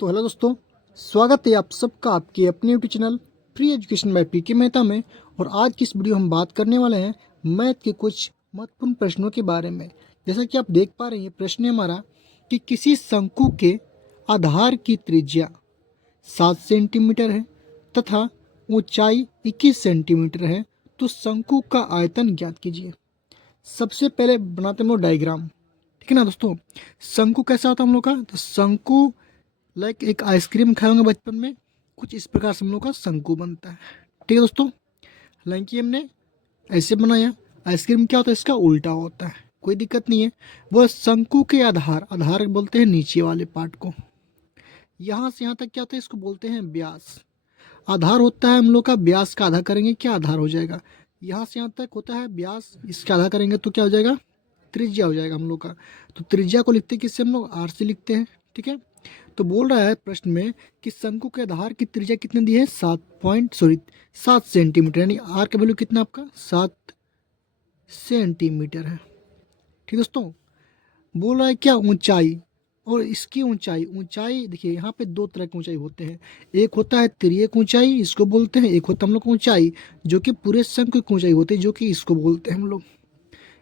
तो हेलो दोस्तों, स्वागत है आप सबका आपके अपने YouTube channel free education by PK Mehta में। और आज की इस वीडियो हम बात करने वाले हैं मैथ के कुछ महत्वपूर्ण प्रश्नों के बारे में। जैसा कि आप देख पा रहे हैं, प्रश्न है हमारा कि किसी शंकु के आधार की त्रिज्या 7 सेंटीमीटर है तथा ऊंचाई 21 सेंटीमीटर है, तो शंकु का आयतन ज्ञात कीजिए। सबसे पहले बनाते हैं हम लोग डायग्राम, ठीक है ना दोस्तों। शंकु कैसा होता है हम लोग का, तो शंकु लाइक एक आइसक्रीम खाए होंगे बचपन में, कुछ इस प्रकार से हम लोग का शंकु बनता है। ठीक है दोस्तों, हालांकि हमने ऐसे बनाया। आइसक्रीम क्या होता है, इसका उल्टा होता है, कोई दिक्कत नहीं है। वह शंकु के आधार, आधार बोलते हैं नीचे वाले पार्ट को, यहाँ से यहाँ तक क्या होता है, इसको बोलते हैं व्यास। आधार होता है हम लोग का, व्यास का आधा करेंगे क्या आधार हो जाएगा, यहाँ से यहाँ तक होता है व्यास, इसका आधा करेंगे तो क्या हो जाएगा, त्रिज्या हो जाएगा हम लोग का। तो त्रिज्या को लिखते हैं किससे, हम लोग आर से लिखते हैं। ठीक है, तो बोल रहा है प्रश्न में कि शंकु के आधार की त्रिज्या कितने दी है, 7 सेंटीमीटर, यानी आर का वैल्यू कितना आपका 7 सेंटीमीटर है। ठीक दोस्तों, बोल रहा है क्या ऊंचाई, और इसकी ऊंचाई, ऊंचाई देखिए यहाँ पे दो तरह की ऊंचाई होते हैं। एक होता है तिर्यक ऊंचाई, इसको बोलते हैं। एक होता है हम लोग ऊंचाई जो कि पूरे शंकु की ऊंचाई होती है, जो कि इसको बोलते हैं हम लोग,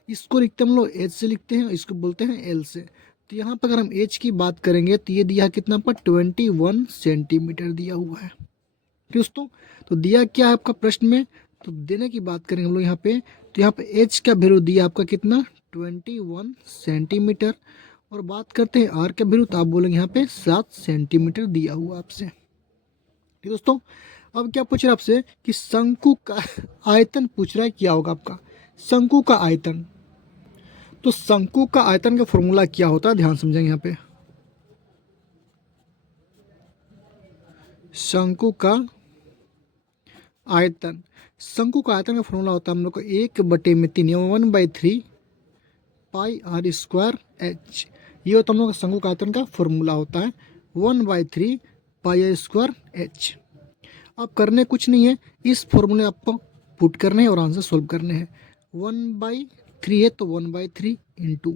इसको लिखते हैं हम लोग एच से लिखते हैं, इसको बोलते हैं एल से। तो यहाँ पर अगर हम एच की बात करेंगे तो ये दिया कितना आपका 21 सेंटीमीटर दिया हुआ है। ठीक दोस्तों, तो दिया क्या है आपका प्रश्न में, तो देने की बात करेंगे हम लोग यहाँ पे, तो यहाँ पे एच का वैल्यू दिया आपका कितना 21 सेंटीमीटर। और बात करते हैं आर का वैल्यू, तो आप बोलेंगे यहाँ पे 7 सेंटीमीटर दिया हुआ आपसे। ठीक दोस्तों, अब क्या पूछ रहा है आपसे कि शंकु का आयतन पूछ रहा है, क्या होगा आपका शंकु का आयतन। तो शंकु का आयतन का फॉर्मूला क्या होता है, ध्यान समझेंगे यहाँ पे। शंकु का आयतन, शंकु का आयतन का फॉर्मूला होता है हम लोग को 1/3 या 1/3 पाई आर स्क्वायर एच। ये होता है हम लोग का शंकु का आयतन का फॉर्मूला होता है 1/3 पाई आर स्क्वायर एच। अब करने कुछ नहीं है, इस फॉर्मूले आपको पुट करने हैं और आंसर सोल्व करने हैं। 1/3 है तो 1/3 इंटू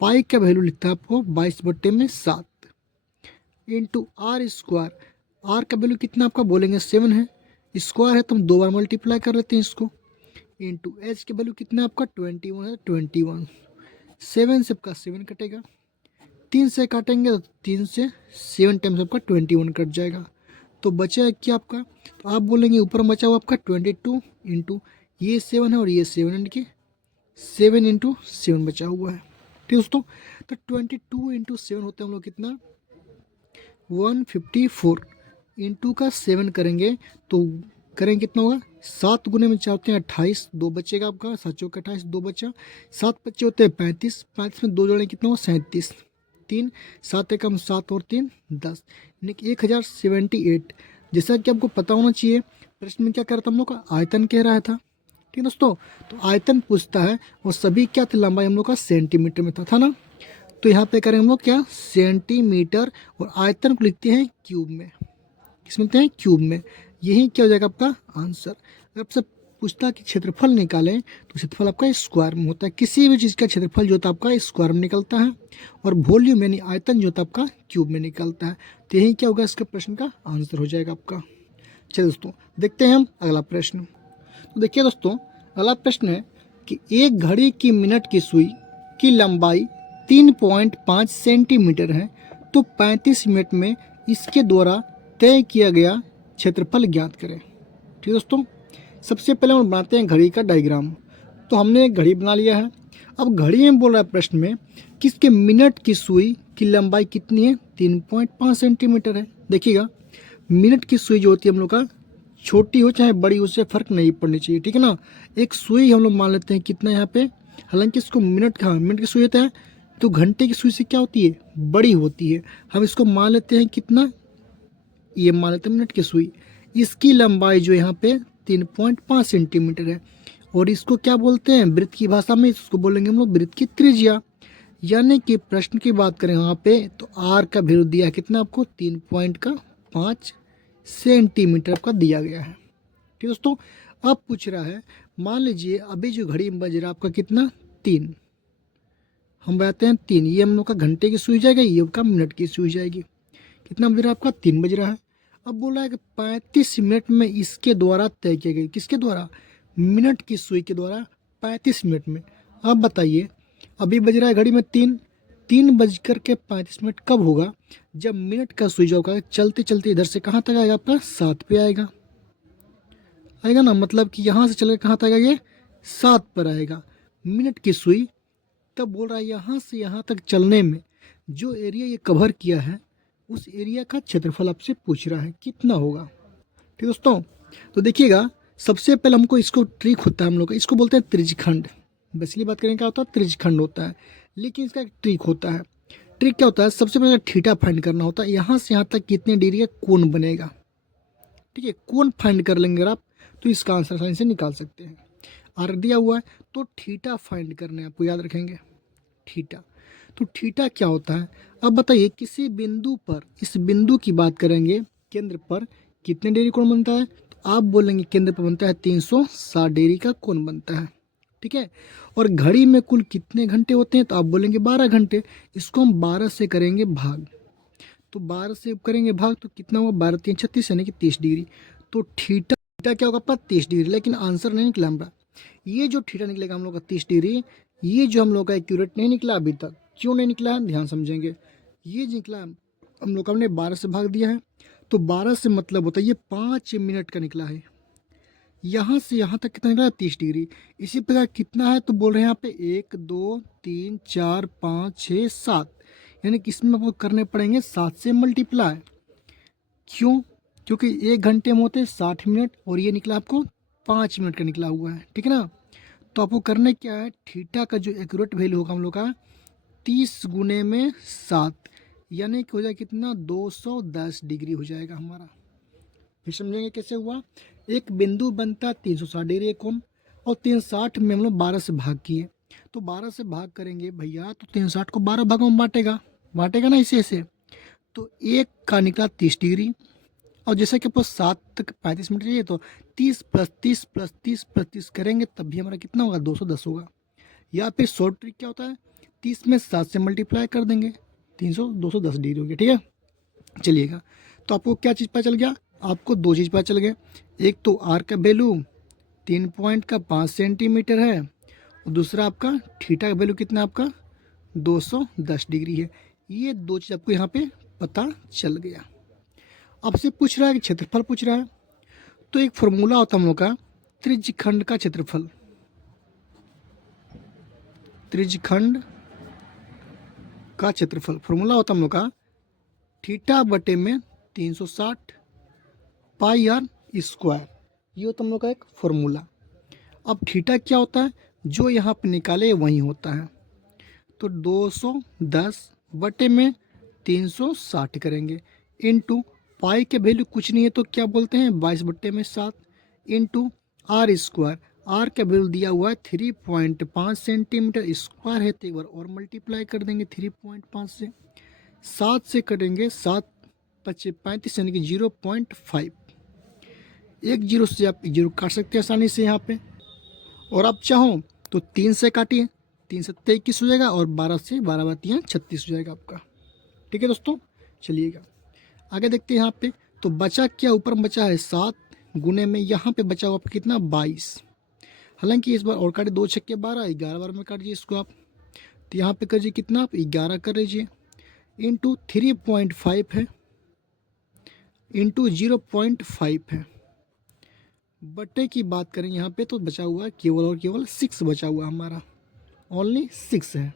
पाई का वैल्यू लिखता है आपको 22/7 इंटू आर स्क्वायर। आर का वैल्यू कितना आपका बोलेंगे 7 है, स्क्वायर है तो हम 2 बार मल्टीप्लाई कर लेते हैं इसको, इंटू एच का वैल्यू कितना आपका 21 है, 21 7 से आपका 7 कटेगा, 3 से काटेंगे तो 3 से 7 टाइम्स आपका 21 कट जाएगा। तो बचा क्या आपका, तो आप बोलेंगे ऊपर बचा हुआ आपका 22 इंटू ये 7 है और ये 7 है, कि 7 इंटू 7 बचा हुआ है। ठीक दोस्तों, तो 22 इंटू 7 होता है हम लोग कितना 154 इंटू का 7 करेंगे तो करेंगे कितना होगा, 7 गुने में 4 होते हैं 28, 2 बचेगा आपका 7 चौके 28, 2 बचा, 7 बच्चे होते हैं 35, 35 में 2 जोड़ें कितना होगा 37, 3 7 एकम 7 और 3 10, यानी कि 1078। जैसा कि आपको पता होना चाहिए, प्रश्न में क्या कर रहा था हम लोग का आयतन कह रहा था। ठीक दोस्तों, तो आयतन पूछता है और सभी क्या थे, लंबाई हम लोग का सेंटीमीटर में था ना। तो यहाँ पे करें हम लोग क्या सेंटीमीटर, और आयतन को लिखते हैं क्यूब में, किस मिलते हैं क्यूब में। यही क्या हो जाएगा आपका आंसर। अगर आपसे पूछता है कि क्षेत्रफल निकालें तो क्षेत्रफल आपका स्क्वायर में होता है, किसी भी चीज़ का क्षेत्रफल जो होता है आपका स्क्वायर में निकलता है, और वॉल्यूम यानी आयतन जो होता है आपका क्यूब में निकलता है। तो यही क्या होगा, इसका प्रश्न का आंसर हो जाएगा आपका। चलिए दोस्तों, देखते हैं हम अगला प्रश्न। तो देखिए दोस्तों, अगला प्रश्न है कि एक घड़ी की मिनट की सुई की लंबाई 3.5 सेंटीमीटर है, तो 35 मिनट में इसके द्वारा तय किया गया क्षेत्रफल ज्ञात करें। ठीक है दोस्तों, सबसे पहले हम बनाते हैं घड़ी का डायग्राम। तो हमने एक घड़ी बना लिया है। अब घड़ी में बोल रहा है प्रश्न में कि इसके मिनट की सुई की लंबाई कितनी है, 3.5 सेंटीमीटर है। देखिएगा, मिनट की सुई जो होती है हम लोग का, छोटी हो चाहे बड़ी, उससे फर्क नहीं पड़नी चाहिए, ठीक है ना। एक सुई हम लोग मान लेते हैं कितना यहाँ पे, हालांकि इसको मिनट का, मिनट की सुई होता है तो घंटे की सुई से क्या होती है, बड़ी होती है। हम इसको मान लेते हैं कितना, ये मान लेते हैं मिनट की सुई। इसकी लंबाई जो यहाँ पे 3.5 सेंटीमीटर है, और इसको क्या बोलते हैं, वृत्त की भाषा में इसको बोलेंगे हम लोग वृत्त की त्रिज्या। यानी कि प्रश्न की बात करें यहाँ पे, तो आर का वैल्यू दिया कितना आपको 3.5 सेंटीमीटर का दिया गया है। ठीक दोस्तों, अब पूछ रहा है, मान लीजिए अभी जो घड़ी में बज रहा है आपका कितना 3, हम बताते हैं 3, ये हम लोग का घंटे की सुई जाएगा, ये का मिनट की सुई जाएगी। कितना बज रहा है आपका 3 बज रहा है। अब बोल रहा है कि 35 मिनट में इसके द्वारा तय किए गए, किसके द्वारा, मिनट की सुई के द्वारा 35 मिनट में। अब बताइए अभी बज रहा है घड़ी में 3 बज कर के 35 मिनट कब होगा, जब मिनट का सुई जो होगा चलते चलते इधर से कहाँ तक आएगा आपका 7 पे आएगा, आएगा ना, मतलब कि यहाँ से चल के कहाँ तक आएगा, ये 7 पर आएगा मिनट की सुई। तब बोल रहा है यहाँ से यहाँ तक चलने में जो एरिया ये कवर किया है उस एरिया का क्षेत्रफल आपसे पूछ रहा है कितना होगा। ठीक दोस्तों, तो देखिएगा सबसे पहले हमको इसको ट्रिक होता है हम लोग का, इसको बोलते हैं त्रिज्यखंड। बेसिकली बात करें क्या होता है, त्रिज्यखंड होता है, लेकिन इसका एक ट्रिक होता है। ट्रिक क्या होता है, सबसे पहले थीटा फाइंड करना होता है, यहाँ से यहाँ तक कितने डिग्री का कोण बनेगा। ठीक है, कोण फाइंड कर लेंगे अगर आप तो इसका आंसर आसानी से निकाल सकते हैं। आर दिया हुआ है तो थीटा फाइंड करने आपको याद रखेंगे थीटा। तो थीटा क्या होता है, अब बताइए किसी बिंदु पर, इस बिंदु की बात करेंगे केंद्र पर कितने डिग्री कोण बनता है, तो आप बोलेंगे केंद्र पर बनता है 360 डिग्री का कोण बनता है। ठीक है, और घड़ी में कुल कितने घंटे होते हैं, तो आप बोलेंगे 12 घंटे। इसको हम 12 से करेंगे भाग, तो 12 से करेंगे भाग तो कितना हुआ, 12 3 36 यानी कि 30 डिग्री। तो थीटा क्या होगा आपका 30 डिग्री, लेकिन आंसर नहीं निकला हमारा। ये जो थीटा निकलेगा हम लोग का 30 डिग्री, ये जो हम लोग का एक्यूरेट नहीं निकला अभी तक। क्यों नहीं निकला है, ध्यान समझेंगे। ये निकला हम लोग का, हमने 12 से भाग दिया है, तो 12 से मतलब होता है ये 5 मिनट का निकला है। यहाँ से यहाँ तक कितना निकला है, 30 डिग्री। इसी प्रकार कितना है, तो बोल रहे हैं यहाँ पे 1 2 3 4 5 6 7, यानी कि इसमें आपको करने पड़ेंगे 7 से मल्टीप्लाई। क्यों, क्योंकि 1 घंटे में होते हैं 60 मिनट और ये निकला आपको 5 मिनट का निकला हुआ है। ठीक है ना, तो आपको करने क्या है, थीटा का जो एक्यूरेट वैल्यू होगा हम लोग का 30 गुने में 7, यानी कि हो जाएगा कितना 210 डिग्री हो जाएगा हमारा। फिर समझेंगे कैसे हुआ, एक बिंदु बनता है 360 डिग्री कोण, और 360 में हम लोग 12 से भाग किए, तो 12 से भाग करेंगे भैया तो 360 को 12 भागों में बांटेगा ना ऐसे। तो एक का निकला 30 डिग्री, और जैसे कि आपको 7 तक 35 मिनट चाहिए, तो 30 प्लस 30 प्लस 30 प्लस 30 करेंगे तब भी हमारा कितना होगा 210 होगा। या फिर शॉर्ट ट्रिक क्या होता है, 30 में 7 से मल्टीप्लाई कर देंगे, 210 डिग्री हो गया। ठीक है, चलिएगा, तो आपको क्या चीज़ पता चल गया, आपको 2 चीज़ पता चल गया। एक तो आर का वैल्यू 3.5 सेंटीमीटर है, और दूसरा आपका थीटा का वैल्यू कितना है आपका 210 डिग्री है। ये 2 चीज़ आपको यहाँ पे पता चल गया। आपसे पूछ रहा है कि क्षेत्रफल पूछ रहा है, तो एक फॉर्मूला होता है हम लोग का त्रिज्यखंड का क्षेत्रफल। त्रिज्यखंड का क्षेत्रफल फॉर्मूला होता है हम लोग का थीटा बटे में 360 पाई आर स्क्वायर, ये होता है हम लोग का एक फॉर्मूला। अब थीटा क्या होता है, जो यहाँ पे निकाले वही होता है, तो 210 बटे में 360 करेंगे इनटू पाई के वैल्यू कुछ नहीं है तो क्या बोलते हैं 22 बट्टे में 7 इंटू आर स्क्वायर। आर का वैल्यू दिया हुआ है 3.5 सेंटीमीटर स्क्वायर है, तो एक बार और मल्टीप्लाई कर देंगे 3.5 से, 7 से कटेंगे 7 पच्चीस 35 यानी कि 0.5। एक जीरो से आप एक जीरो काट सकते हैं आसानी से यहाँ पे, और आप चाहो तो 3 से काटिए, 3 से 21 हो जाएगा, और 12 से 12 बातियाँ 36 हो जाएगा आपका। ठीक है दोस्तों, चलिएगा आगे देखते हैं यहाँ पे। तो बचा क्या, ऊपर में बचा है 7 गुने में यहाँ पे बचा हुआ कितना 22। हालांकि इस बार और काटे 2 छक्के 12, 11 बार में काटिए इसको आप, तो यहाँ पे करिए कितना आप 11 कर लीजिए इंटू 3.5 है इंटू 0.5 है। बटे की बात करें यहाँ पे तो बचा हुआ है केवल और केवल 6 बचा हुआ हमारा, ओनली 6 है।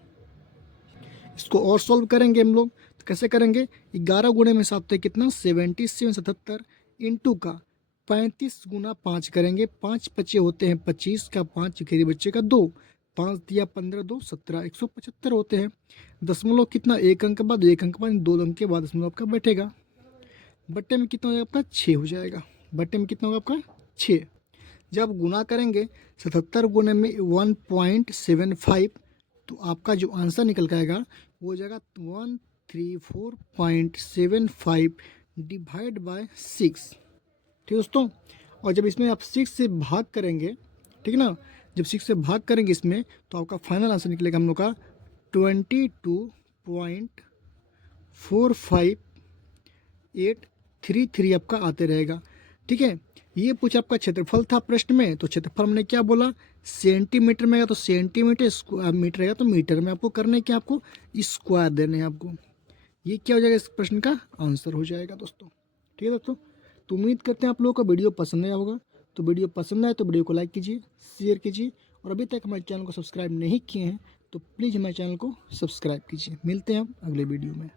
इसको और सॉल्व करेंगे हम लोग, तो कैसे करेंगे, 11 गुणे में 7 कितना 77 77 इंटू का 35 गुना 5 करेंगे, 5 बच्चे होते हैं 25 का 5 खेरी बच्चे का 2, 5 दिया 15 2 17 175 होते हैं। दशमलव कितना 1 अंक के बाद 1 अंक के बाद 2 अंक के बाद दशमलव आपका बैठेगा, बट्टे में कितना हो जाएगा आपका 6 हो जाएगा, बट्टे में कितना होगा आपका 6। जब गुना करेंगे 77 गुने में 1.75, तो आपका जो आंसर निकल के आएगा वो हो जाएगा 134.75 डिवाइड बाय 6। ठीक दोस्तों, और जब इसमें आप 6 से भाग करेंगे, ठीक है ना, जब 6 से भाग करेंगे इसमें तो आपका फाइनल आंसर निकलेगा हम लोग का 22.45 833 आपका आते रहेगा। ठीक है, ये पूछा आपका क्षेत्रफल था प्रश्न में, तो क्षेत्रफल हमने क्या बोला, सेंटीमीटर में है तो सेंटीमीटर, स्क्वायर मीटर है तो मीटर में। आपको करने क्या, आपको स्क्वायर देने हैं आपको। ये क्या हो जाएगा, इस प्रश्न का आंसर हो जाएगा दोस्तों। ठीक है दोस्तों, तो उम्मीद करते हैं आप लोगों को वीडियो पसंद आया होगा। तो वीडियो पसंद आए तो वीडियो को लाइक कीजिए, शेयर कीजिए, और अभी तक हमारे चैनल को सब्सक्राइब नहीं किए हैं तो प्लीज़ हमारे चैनल को सब्सक्राइब कीजिए। मिलते हैं हम अगले वीडियो में।